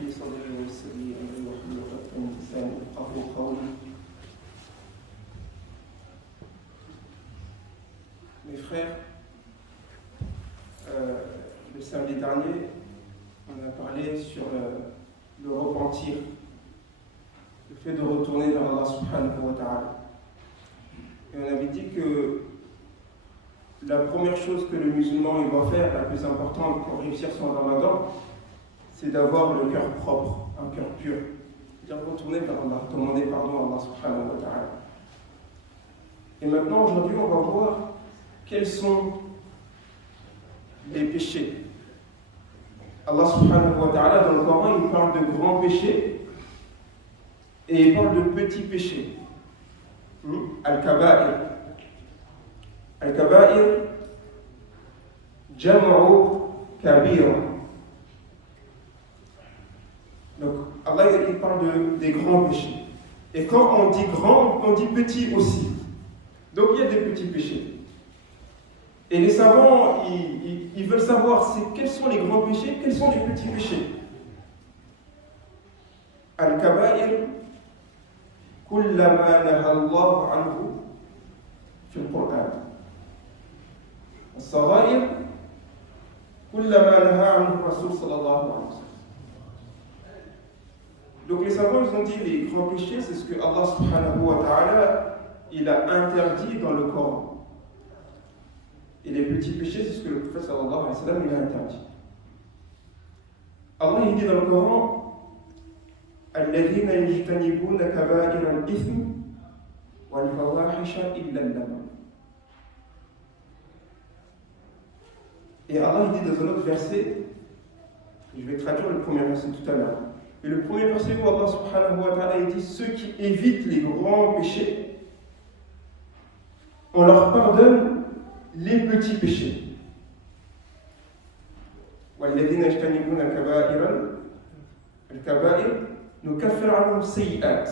لي صدري ويسر لي أمري واحلل عقدة من لساني يفقهوا قولي. Mes frères, le samedi dernier, on a parlé sur le repentir, le fait de retourner vers Allah subhanahu wa ta'ala. Et on avait dit que la première chose que le musulman il doit faire, la plus importante pour réussir son ramadan, c'est d'avoir le cœur propre, un cœur pur. C'est-à-dire retourner vers Allah, demander pardon à Allah subhanahu wa ta'ala. Et maintenant, aujourd'hui, on va voir quels sont les péchés. Allah subhanahu wa ta'ala, dans le Coran, il parle de grands péchés et il parle de petits péchés. Al-Kaba'ir. Al-Kaba'ir, Jam'u Kabira. Donc, Allah il parle des grands péchés. Et quand on dit grand, on dit petit aussi. Donc, il y a des petits péchés. Et les savants, ils veulent savoir quels sont les grands péchés, quels sont les petits péchés. Al-Kaba'ir, kullama naha Allah anhu fi al-Qur'an. Al-Sagha'ir, kullama naha anhu Rasul sallallahu alayhi wa sallam. Donc les savants, ils ont dit les grands péchés, c'est ce que Allah subhanahu wa ta'ala, il a interdit dans le Coran. Et les petits péchés, c'est ce que le prophète sallallahu alayhi wa sallam il a interdit. Allah il dit dans le Coran الذين يجتنبون كبائر الإثم والفواحش إلا اللمم. Et Allah il dit dans un autre verset, je vais traduire le premier verset tout à l'heure. Et le premier verset où Allah subhanahu wa ta'ala il dit ceux qui évitent les grands péchés, on leur pardonne les petits péchés. والذين يجتنبون كبائر الكبائر نكفر عنهم السيئات.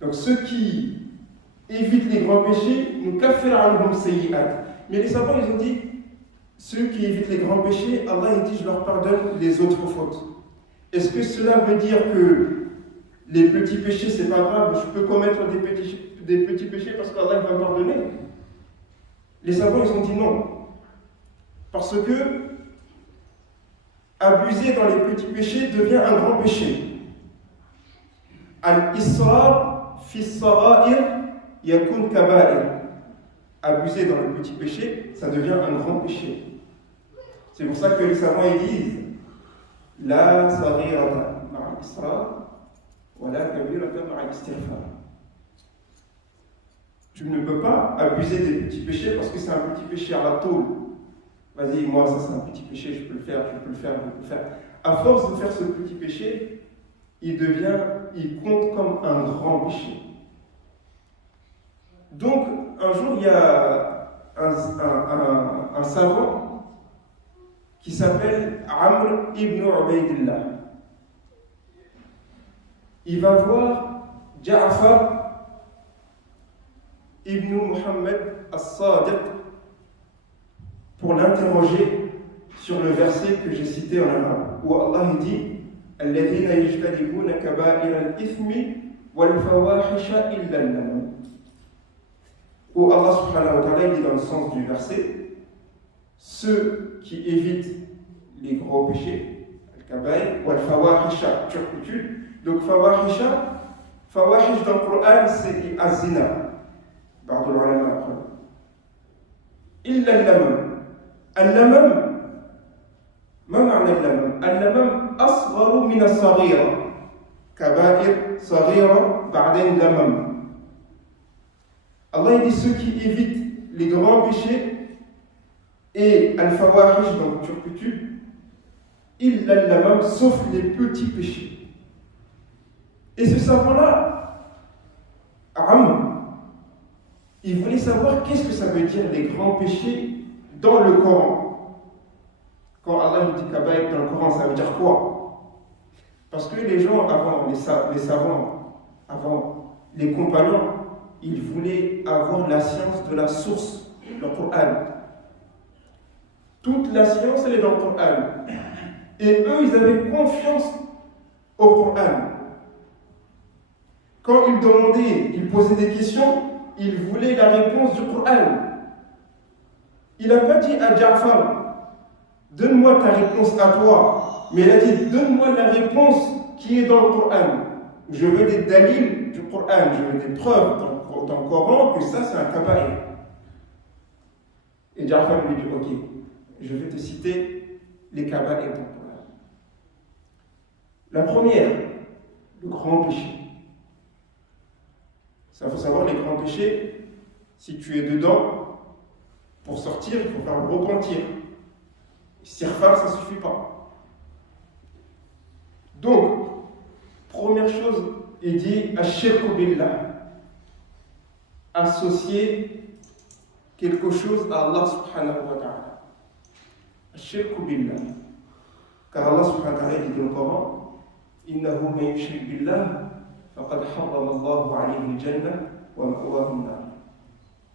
Donc ceux qui évitent les grands péchés, نكفر عنهم السيئات. Mais les savants ils ont dit ceux qui évitent les grands péchés, Allah il dit je leur pardonne les autres fautes. Est-ce que cela veut dire que les petits péchés c'est pas grave, je peux commettre des petits péchés parce qu'Allah va me pardonner? Les savants ils ont dit non. Parce que abuser dans les petits péchés devient un grand péché. Al-Israr fi s-sara'ir yakun kaba'ir. Abuser dans le petit péché, ça devient un grand péché. C'est pour ça que les savants ils disent la saghirata ma'a al-israr wa la kabirata ma'a al-istighfar. Tu ne peux pas abuser des petits péchés parce que c'est un petit péché à la tôle. Vas-y, moi, ça c'est un petit péché, je peux le faire. À force de faire ce petit péché, il compte comme un grand péché. Donc, un jour, il y a un savant qui s'appelle Amr ibn Ubaydillah. Il va voir Ja'far Ibn Muhammad as-Sadiq pour l'interroger sur le verset que j'ai cité en arabe, où Allah dit الذين يجتنبون كبائر الإثم والفواحش إلا اللمم. Où Allah subhanahu wa ta'ala dit dans le sens du verset ceux qui évitent les gros péchés, al-kabaïr, wal-fawahisha, turpitude. Donc fawahish dans le Coran c'est az-zina. بعض العلماء قالوا إلا اللمم. اللمم ما معنى اللمم؟ اللمم أصغر من الصغيرة. كبائر صغيرة بعدين لمم. Allah dit ceux qui évitent les grands péchés et al-fawahish donc turpitude إلا اللمم sauf les petits péchés. Et ce savant-là Amr il voulait savoir qu'est-ce que ça veut dire les grands péchés dans le Coran. Quand Allah dit kabaïr dans le Coran, ça veut dire quoi? Parce que les gens avant, les savants, avant les compagnons, ils voulaient avoir la science de la source, le Coran. Toute la science, elle est dans le Coran. Et eux, ils avaient confiance au Coran. Quand ils demandaient, ils posaient des questions, ils voulaient la réponse du Coran. Il n'a pas dit à Ja'far, donne-moi ta réponse à toi, mais il a dit, donne-moi la réponse qui est dans le Coran. Je veux des dalils du Coran, je veux des preuves dans le Coran que ça, c'est un kabaïr. Et Ja'far lui dit, ok, je vais te citer les kabaïr dans le Coran. La première, le grand péché. Ça, faut savoir, les grands péchés, si tu es dedans, pour sortir, il faut faire le repentir. Istighfar, ça ne suffit pas. Donc, première chose, il dit Ashirku billah, associer quelque chose à Allah subhanahu wa ta'ala. Ashirku billah. Car Allah subhanahu wa ta'ala dit dans le Coran Innahu man yushrik billah faqad harrama Allahu alayhi al-jannah wa ma'wahu an-nar.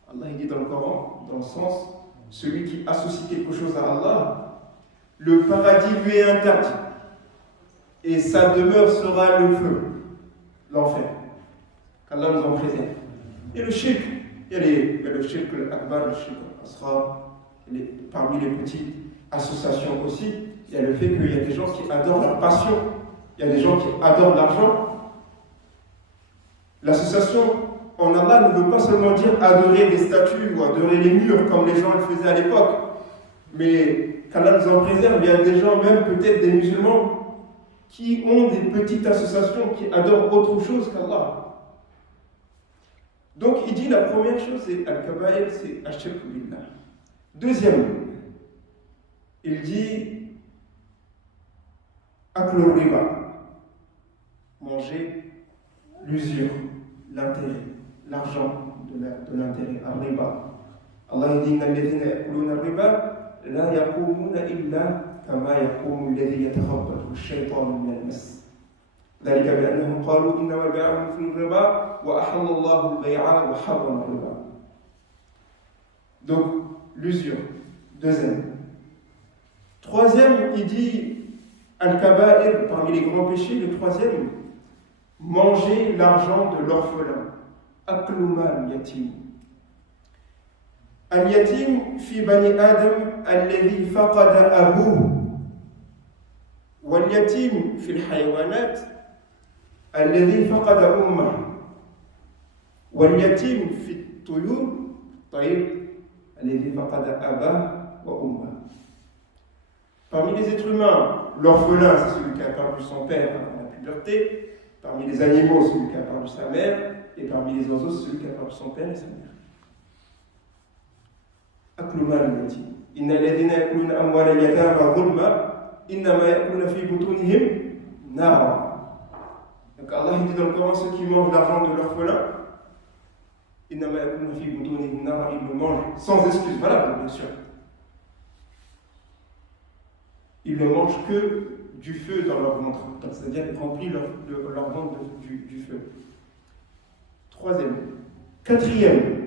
Allah dit dans le Coran, dans le sens, celui qui associe quelque chose à Allah, le paradis lui est interdit. Et sa demeure sera le feu, l'enfer. Qu'Allah nous en préserve. Et le shirk, il y a le shirk al-akbar, le shirk al-asghar, parmi les petites associations aussi, il y a le fait qu'il y a des gens qui adorent la passion, il y a des gens qui adorent l'argent. L'association en Allah ne veut pas seulement dire adorer des statues ou adorer les murs comme les gens le faisaient à l'époque, mais qu'Allah nous en préserve, il y a des gens, même peut-être des musulmans, qui ont des petites associations, qui adorent autre chose qu'Allah. Donc il dit la première chose, c'est Al-Kabaïr, c'est Ashirku billah. Deuxième, il dit Aklur riba, manger l'usure, l'intérêt, l'argent de l'intérêt, al-riba. Allah dit Inna alladhina ya'kuluna al-riba la yaqumuna illa كما يقوم الذي يتخبطه الشيطان من المس ذلك بأنهم قالوا إنما البيع مثل الربا وأحل الله البيع وحرم الربا. Donc l'usure, deuxième. Troisième, il dit Al-Kaba'ir, parmi les grands péchés, le troisième, manger l'argent de l'orphelin. Aklumal yatim. اليتيم في بني آدم الذي فقد أبوه واليتيم في الحيوانات الذي فقد أمه واليتيم في الطير الذي فقد أباه وأمه. Parmi les êtres humains, l'orphelin, c'est celui qui a perdu son père avant la puberté. Parmi les animaux, celui qui a perdu sa mère. Et parmi les oiseaux, celui qui a perdu son père et sa mère. أكل مال اليتيم إن الذين يأكلون أموال اليتامى ظلما إنما يأكلون في بطونهم نارا. Donc Allah dit dans le Coran, ceux qui mangent l'argent de l'orphelin, إنما يأكلون في بطونهم نارا, ils le mangent sans excuse valable, bien sûr. Ils ne mangent que du feu dans leur ventre, c'est-à-dire qu'ils remplissent leur ventre du feu. Troisième. Quatrième,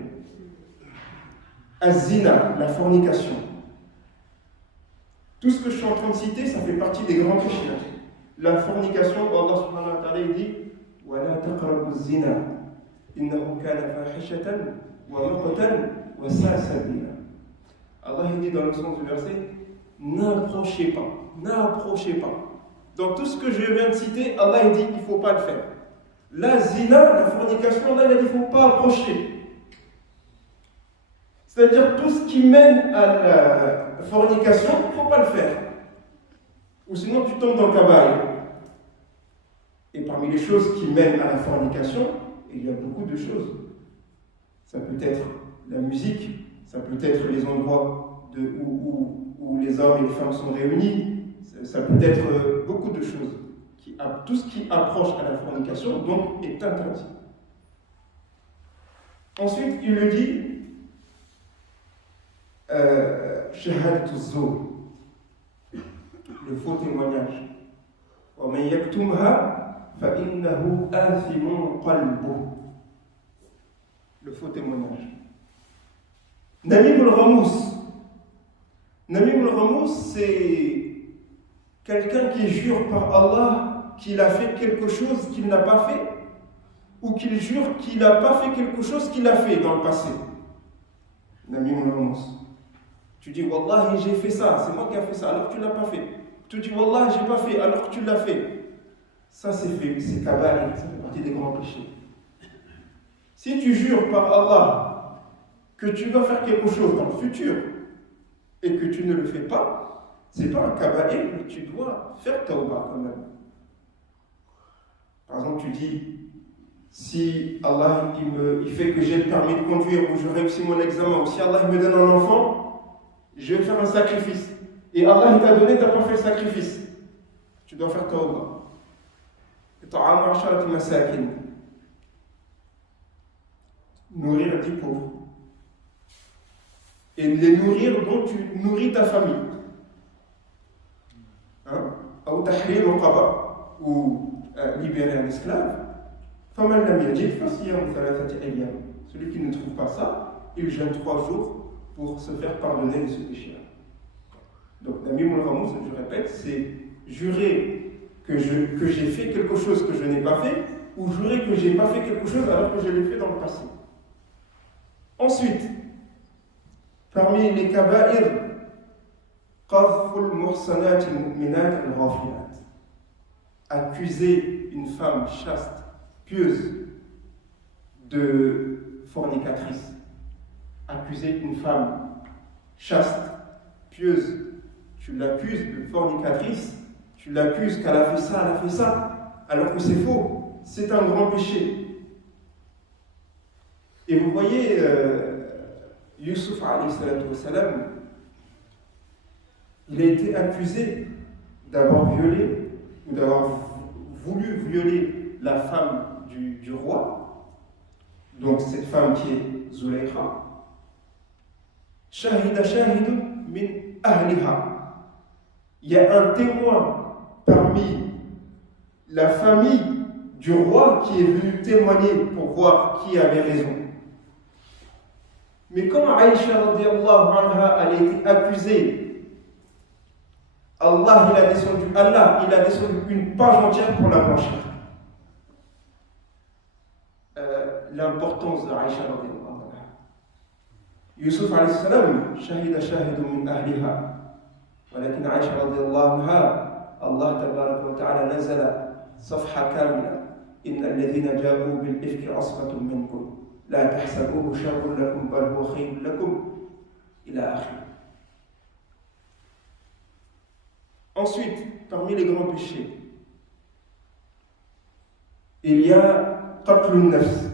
Az-zina, la fornication. Tout ce que je suis en train de citer, ça fait partie des grands péchés. La fornication, Allah subhanahu wa ta'ala dit وَلَا تَقْرَبُوا الزِّنَا إِنَّهُ كَانَ فَاحِشَةً وَمَقْتًا وَسَاءَ سَبِيلًا. Allah dit dans le sens du verset, n'approchez pas. Dans tout ce que je viens de citer, Allah dit il ne faut pas le faire. La zina, la fornication, Allah dit il ne faut pas approcher. C'est-à-dire tout ce qui mène à la fornication, il ne faut pas le faire. Ou sinon tu tombes dans le kabaïr. Et parmi les choses qui mènent à la fornication, il y a beaucoup de choses. Ça peut être la musique, ça peut être les endroits où les hommes et les femmes sont réunis, ça peut être beaucoup de choses. Tout ce qui approche à la fornication, donc, est interdit. Ensuite, il le dit shahadatu zur, le faux témoignage. Wa man yaktumha fa innahu athimun qalbuh, le faux témoignage. Namim al-Ghamous, c'est quelqu'un qui jure par Allah qu'il a fait quelque chose qu'il n'a pas fait, ou qu'il jure qu'il n'a pas fait quelque chose qu'il a fait dans le passé. Tu dis Wallahi j'ai fait ça, c'est moi qui ai fait ça alors que tu ne l'as pas fait. Tu dis Wallahi j'ai pas fait alors que tu l'as fait. Ça c'est kaba'ir, ça fait partie des grands péchés. Si tu jures par Allah que tu vas faire quelque chose dans le futur et que tu ne le fais pas, c'est pas un kaba'ir, mais tu dois faire tawbah quand même. Par exemple, tu dis, si Allah il fait que j'ai le permis de conduire ou je réussis mon examen, ou si Allah me donne un enfant, je vais faire un sacrifice. Et Allah il t'a donné, tu n'as pas fait le sacrifice. Tu dois faire tawbah. Nourrir 10 pauvres. Et les nourrir dont tu nourris ta famille. Ou tahrir al-qaba, ou libérer un esclave. Celui qui ne trouve pas ça, il jeûne 3 jours pour se faire pardonner de ce péché-là. Donc, Namim al-Ramouz, je répète, c'est jurer que j'ai fait quelque chose que je n'ai pas fait, ou jurer que je n'ai pas fait quelque chose alors que je l'ai fait dans le passé. Ensuite, parmi les kaba'ir, qadhful muhsanat al-mu'minat al-ghafilat. Accuser une femme chaste, pieuse, de fornicatrice. Accuser une femme chaste, pieuse, tu l'accuses de fornicatrice, tu l'accuses qu'elle a fait ça, alors que c'est faux, c'est un grand péché. Et vous voyez, Yusuf alayhi salatu wassalam, il a été accusé d'avoir violé ou d'avoir voulu violer la femme du roi, donc cette femme qui est Zulaykha. Shahida shahidun min ahliha. Il y a un témoin parmi la famille du roi qui est venu témoigner pour voir qui avait raison. Mais quand Aïcha radiyallahu anha a été accusée, Allah il a descendu une page entière pour la blanchir. L'importance de Aïcha radiyallahu anha. Yusuf alayhi salam, shahida shahidun min ahliha. ولكن عائشة رضي الله عنها الله تبارك وتعالى نزل صفحة كاملة إن الذين جاءوا بالإفك عصبة منكم لا تحسبوه شر لكم بل هو خير لكم إلى آخره. Ensuite, parmi les grands péchés, il y a qatlun nafs,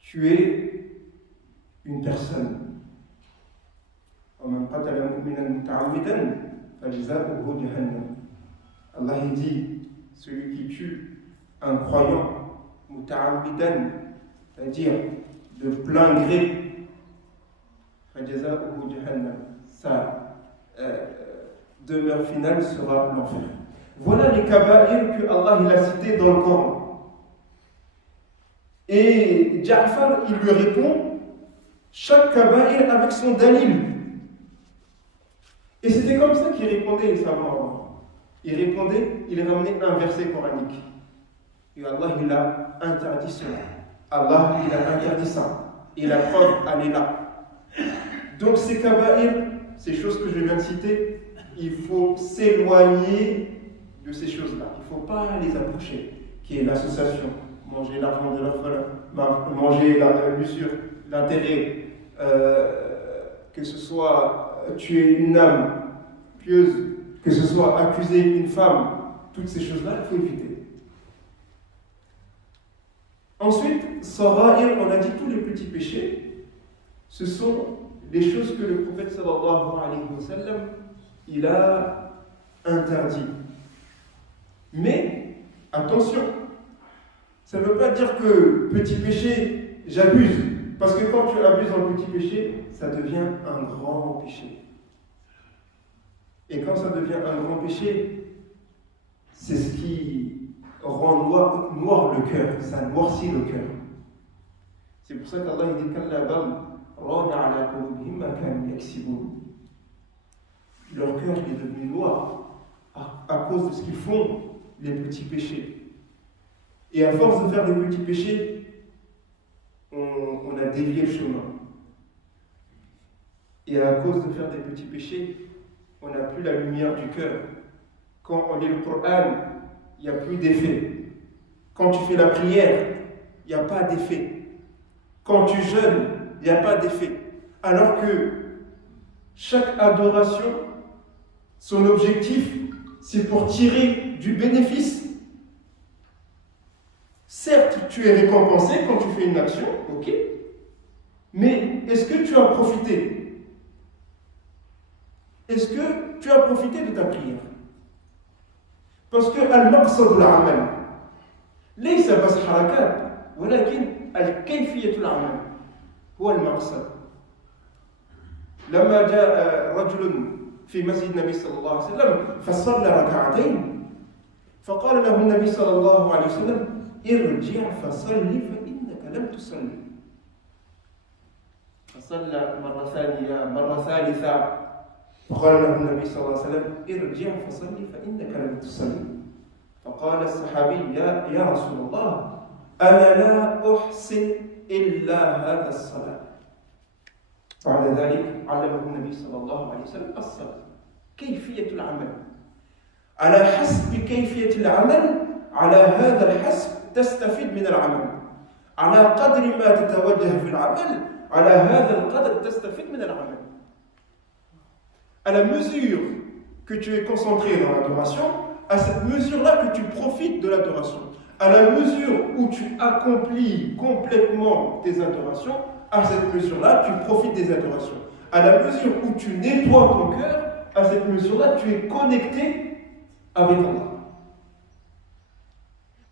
tuer une personne. ومن قتل مؤمنا متعمدا فجزاؤه جهنم. Allah dit, celui qui tue un croyant muta'ammidan, c'est-à-dire de plein gré, fajza'uhu jahannam, sa demeure finale sera l'enfer. Voilà les kaba'ir que Allah il a cités dans le Coran. Et Ja'far il lui répond chaque kaba'ir avec son dalil. Et c'était comme ça qu'il répondait les savants. Il ramenait un verset coranique. Et Allah, il a interdit cela. Allah, il a interdit ça. Et la preuve, elle est là. Donc ces kaba'ir, ces choses que je viens de citer, il faut s'éloigner de ces choses-là. Il ne faut pas les approcher. Qui est l'association, manger l'argent de l'orphelin, manger l'usure, l'intérêt, que ce soit tuer une âme pieuse, que ce soit accuser une femme, toutes ces choses-là, il faut éviter. Ensuite, sara'ir, on a dit tous les petits péchés, ce sont les choses que le prophète sallallahu alayhi wa sallam, il a interdit. Mais, attention, ça ne veut pas dire que petit péché, j'abuse. Parce que quand tu abuses dans le petit péché, ça devient un grand péché. Et quand ça devient un grand péché, c'est ce qui rend noir le cœur, ça noircit le cœur. C'est pour ça qu'Allah dit leur cœur est devenu noir cause de ce qu'ils font, les petits péchés. Et à force de faire des petits péchés, on a dévié le chemin. Et à cause de faire des petits péchés, on n'a plus la lumière du cœur. Quand on lit le Coran, il n'y a plus d'effet. Quand tu fais la prière, il n'y a pas d'effet. Quand tu jeûnes, il n'y a pas d'effet. Alors que chaque adoration, son objectif, c'est pour tirer du bénéfice. Certes, tu es récompensé quand tu fais une action, ok, mais est-ce que tu as profité? Est-ce que tu as profité de ta prière? Parce que al-maqsad al-amal, ليس بس حركات ولكن الكيفية العمل هو المقصد. لما جاء رجل في مسجد النبي صلى الله عليه وسلم فصلى ركعتين فقال له النبي صلى الله عليه وسلم ارجع فصلي فإنك لم تصلي. فصلى مرة ثانية مرة ثالثة فقال له النبي صلى الله عليه وسلم ارجع فصلي فإنك لم تصلي. فقال الصحابي يا رسول الله أنا لا أحسن إلا هذا الصلاة. بعد ذلك علمه النبي صلى الله عليه وسلم الصلاة كيفية العمل. على حسب كيفية العمل على هذا الحسب تستفيد من العمل. على قدر ما تتوجه في العمل على هذا القدر تستفيد من العمل. À la mesure que tu es concentré dans l'adoration, à cette mesure-là que tu profites de l'adoration. À la mesure où tu accomplis complètement tes adorations, à cette mesure-là, tu profites des adorations. À la mesure où tu nettoies ton cœur, à cette mesure-là, tu es connecté avec Allah.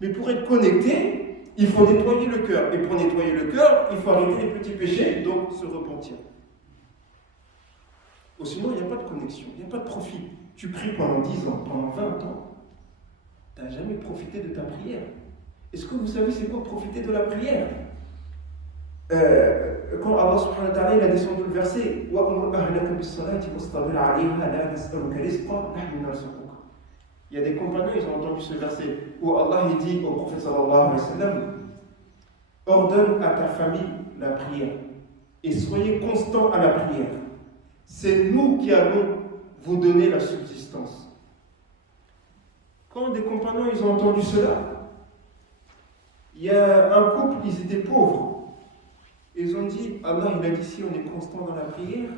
Mais pour être connecté, il faut nettoyer le cœur. Et pour nettoyer le cœur, il faut arrêter les petits péchés, donc se repentir. Ou sinon, il n'y a pas de connexion, il n'y a pas de profit. Tu pries pendant 10 ans, pendant 20 ans, tu n'as jamais profité de ta prière. Est-ce que vous savez c'est quoi profiter de la prière? Quand Allah subhanahu wa ta'ala il a descendu le verset il y a des compagnons, ils ont entendu ce verset où Allah il dit au prophète sallallahu alayhi wa sallam, ordonne à ta famille la prière et soyez constant à la prière. C'est nous qui allons vous donner la subsistance. Quand des compagnons ils ont entendu cela, il y a un couple, ils étaient pauvres. Ils ont dit, Allah il a dit si on est constant dans la prière,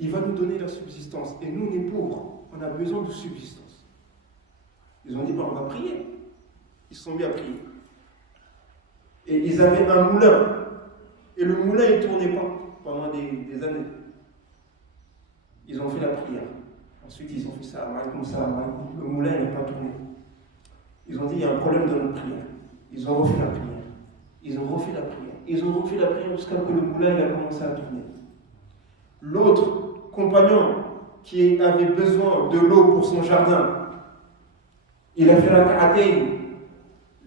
il va nous donner la subsistance. Et nous on est pauvres, on a besoin de subsistance. Ils ont dit, on va prier. Ils se sont mis à prier. Et ils avaient un moulin. Et le moulin il ne tournait pas pendant des années. Ils ont fait la prière. Ensuite, ils ont fait ça. Le moulin n'a pas tourné. Ils ont dit, il y a un problème dans notre prière. Ils ont refait la prière. Ils ont refait la prière. Ils ont refait la prière jusqu'à ce que le moulin a commencé à tourner. L'autre compagnon qui avait besoin de l'eau pour son jardin, il a fait la ka'atayn.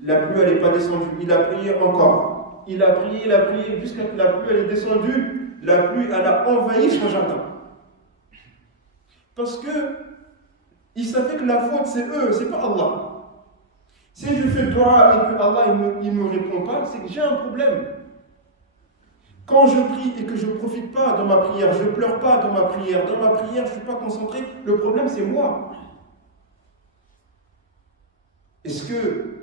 La pluie elle n'est pas descendue. Il a prié encore. Il a prié jusqu'à ce que la pluie elle est descendue. La pluie elle a envahi son jardin. Parce que ils savaient que la faute c'est eux, c'est pas Allah. Si je fais dua et que Allah il me répond pas, c'est que j'ai un problème. Quand je prie et que je ne profite pas dans ma prière, je ne pleure pas dans ma prière, je ne suis pas concentré, le problème c'est moi. Est-ce que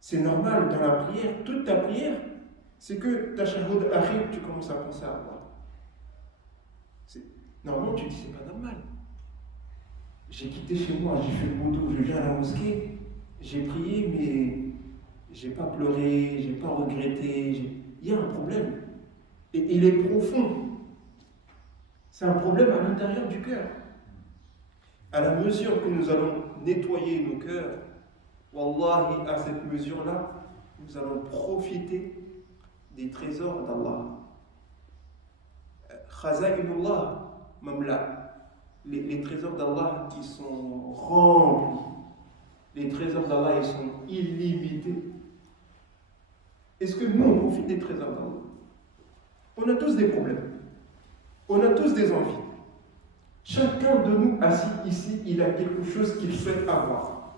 c'est normal dans la prière, toute ta prière, c'est que ta shahud arrive, tu commences à penser à Allah. Normalement tu dis c'est pas normal. J'ai quitté chez moi, j'ai fait le wudu, je viens à la mosquée, j'ai prié mais j'ai pas pleuré, j'ai pas regretté, il y a un problème. Et il est profond. C'est un problème à l'intérieur du cœur. À la mesure que nous allons nettoyer nos cœurs, wallahi, à cette mesure-là, nous allons profiter des trésors d'Allah. Khaza'inullah mamla. Les trésors d'Allah qui sont remplis. Les trésors d'Allah, ils sont illimités. Est-ce que nous, on profite des trésors d'Allah? On a tous des problèmes. On a tous des envies. Chacun de nous assis ici, il a quelque chose qu'il souhaite avoir.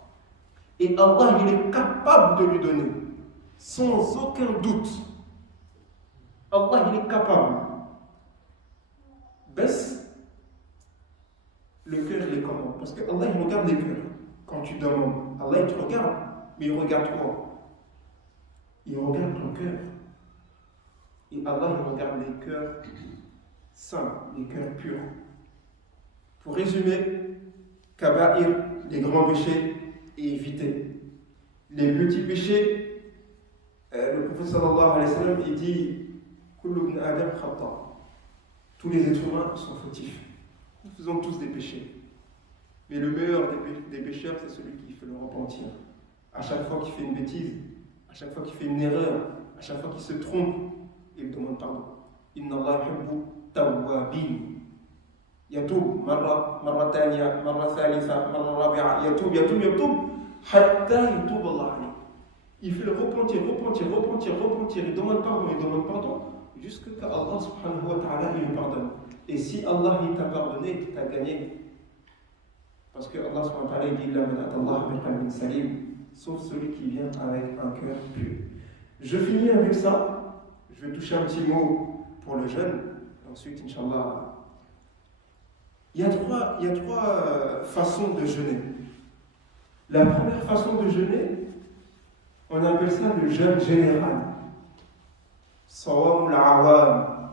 Et Allah, il est capable de lui donner, sans aucun doute. Allah, il est capable. Baisse le cœur, il est comment? Parce que Allah, il regarde les cœurs. Quand tu demandes, Allah, il te regarde. Mais il regarde quoi? Il regarde ton cœur. Et Allah, il regarde les cœurs saints, les cœurs purs. Pour résumer, Kaba'ir, les grands péchés, et éviter. Les petits péchés, le prophète sallallahu alayhi wa sallam, il dit Kullu ibn Adam khata. Tous les êtres humains sont fautifs. Nous faisons tous des péchés. Mais le meilleur des pécheurs, c'est celui qui fait le repentir. À chaque fois qu'il fait une bêtise, à chaque fois qu'il fait une erreur, à chaque fois qu'il se trompe, il demande pardon. Inna Allah yuhibbu tawwabin. يتوب مرة ثانية مرة ثالثة مرة رابعة يتوب حتى يتوب الله عليه. Il fait le repentir, il demande pardon jusqu'à ce qu'Allah subhanahu wa ta'ala il lui pardonne. Et si Allah il t'a pardonné, tu as gagné. Parce que Allah subhanahu wa ta'ala il dit illa man atallah bi qalbin salim, sauf celui qui vient avec un cœur pur. Je finis avec ça. Je vais toucher un petit mot pour le jeûne. Ensuite, Inch'Allah. Il y a trois façons de jeûner. La première façon de jeûner, on appelle ça le jeûne général. Sawam al-awam.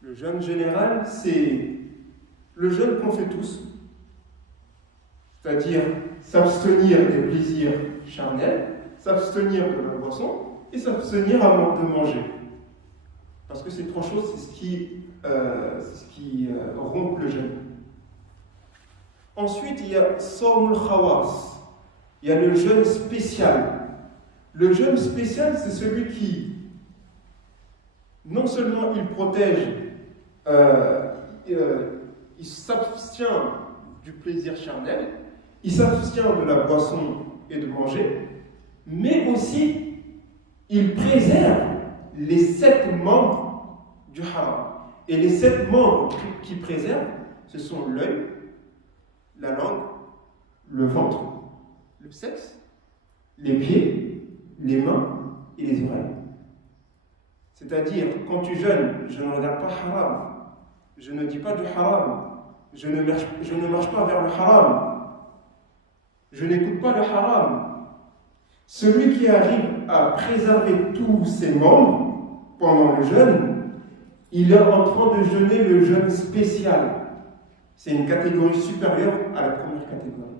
Le jeûne général, c'est le jeûne qu'on fait tous, c'est-à-dire s'abstenir des plaisirs charnels, s'abstenir de la boisson et s'abstenir de manger. Parce que ces trois choses, c'est ce qui rompt le jeûne. Ensuite, il y a Sawmul Khawas. Il y a le jeûne spécial. Le jeûne spécial, c'est celui qui, non seulement il protège, il s'abstient du plaisir charnel, il s'abstient de la boisson et de manger, mais aussi il préserve les 7 membres du haram. Et les 7 membres qui préservent, ce sont l'œil, la langue, le ventre, le sexe, les pieds, les mains et les oreilles. C'est-à-dire, quand tu jeûnes, je ne regarde pas haram, je ne dis pas du haram, je ne marche pas vers le haram, je n'écoute pas le haram. Celui qui arrive à préserver tous ses membres pendant le jeûne, il est en train de jeûner le jeûne spécial. C'est une catégorie supérieure à la première catégorie.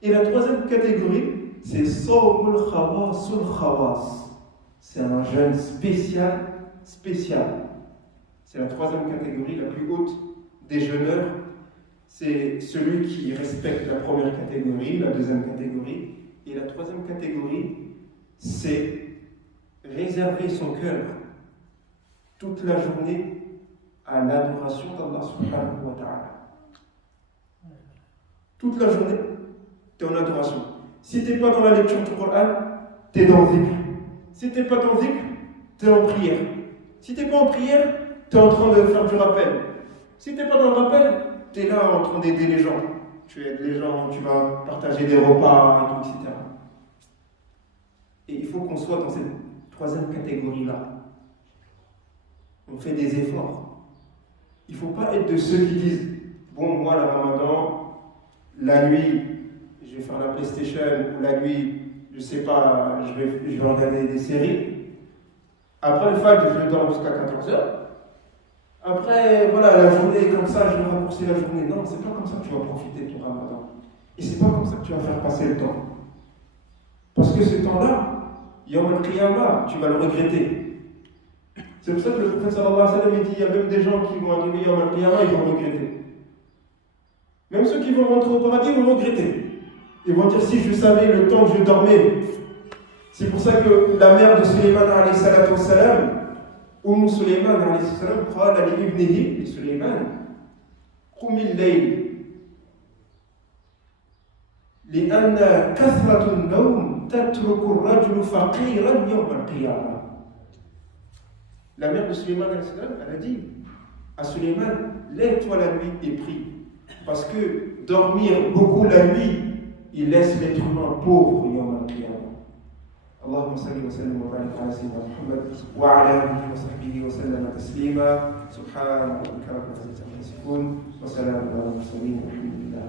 Et la troisième catégorie, c'est Sawmul Khawasul Khawas. C'est un jeûne spécial. C'est la troisième catégorie, la plus haute des jeûneurs. C'est celui qui respecte la première catégorie, la deuxième catégorie. Et la troisième catégorie, c'est réserver son cœur toute la journée à l'adoration d'Allah subhanahu wa ta'ala. Toute la journée, tu es en adoration. Si tu n'es pas dans la lecture du Coran, tu es dans le dhikr. Si tu n'es pas dans le dhikr, tu es en prière. Si tu n'es pas en prière, tu es en train de faire du rappel. Si tu n'es pas dans le rappel, tu es là en train d'aider les gens. Tu aides les gens, tu vas partager des repas, et tout, etc. Et il faut qu'on soit dans cette troisième catégorie-là. On fait des efforts. Il ne faut pas être de ceux qui disent bon, moi, le ramadan, la nuit, je vais faire la PlayStation, ou la nuit, je ne sais pas, je vais regarder des séries. Après le fajr, je dors jusqu'à 14h. Après, voilà, la journée comme ça, je vais raccourcir la journée. Non, c'est pas comme ça que tu vas profiter de ton ramadan. Et c'est pas comme ça que tu vas faire passer le temps. Parce que ce temps-là, Yawm al-Qiyamah, tu vas le regretter. C'est pour ça que le prophète sallallahu alayhi wa sallam dit, il y a même des gens qui vont arriver Yawm al-Qiyamah, ils vont regretter. Même ceux qui vont rentrer au paradis vont regretter. Ils vont dire, si je savais le temps que je dormais. C'est pour ça que la mère de Sulayman alayhi salatu wassalam, Sulayman alayhi salam, qala li ibnihi, li Sulayman, qum al-layl. لأن كثرة النوم تترك الرجل فقيرا يوم القيامة. La mère de Sulayman, elle a dit à Suleiman, lève-toi la nuit et prie. Parce que dormir beaucoup la nuit, il laisse l'être humain pauvre yawm al-qiyamah. اللهم صل وسلم وبارك على سيدنا محمد وعلى اله وصحبه وسلم تسليما سبحان ربك رب العزه عما يصفون وسلام على المرسلين والحمد لله